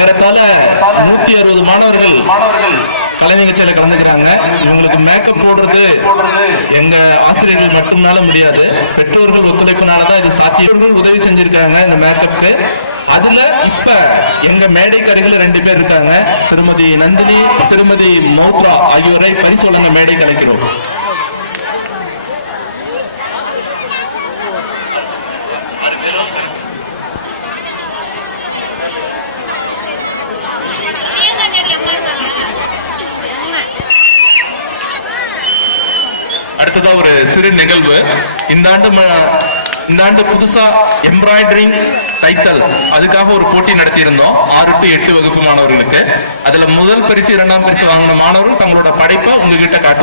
ஏறத்தாழ 160 மாணவர்கள் கலை நிகழ்ச்சியில கலந்துக்கிறாங்க. இவங்களுக்கு மேக்கப் போடுறது எங்க ஆசிரியர்கள் மட்டும்னால முடியாது, பெற்றோர்கள் ஒத்துழைப்புனாலதான் இது சாத்தியவர்கள் உதவி செஞ்சிருக்காங்க இந்த மேக்கப்புக்கு. அதுல இப்ப எங்க மேடைக்காரிகள் 2 பேர் இருக்காங்க. திருமதி நந்தினி, திருமதி மௌத்ரா ஆகியோரை பரிசோலங்க மேடை கலைக்கிறோம். அடுத்ததா ஒரு சிறு நிகழ்வு. இந்த ஆண்டு புதுசா எம்ப்ராய்டரிங் டைட்டல் அதுக்காக ஒரு போட்டி நடத்தி இருந்தோம் 6 to 8 வகுப்பு மாணவர்களுக்கு. அதுல முதல் பரிசு 2ஆம் பரிசு வாங்கின மாணவர்கள் தங்களோட படைப்பை உங்ககிட்ட காட்டுவாங்க.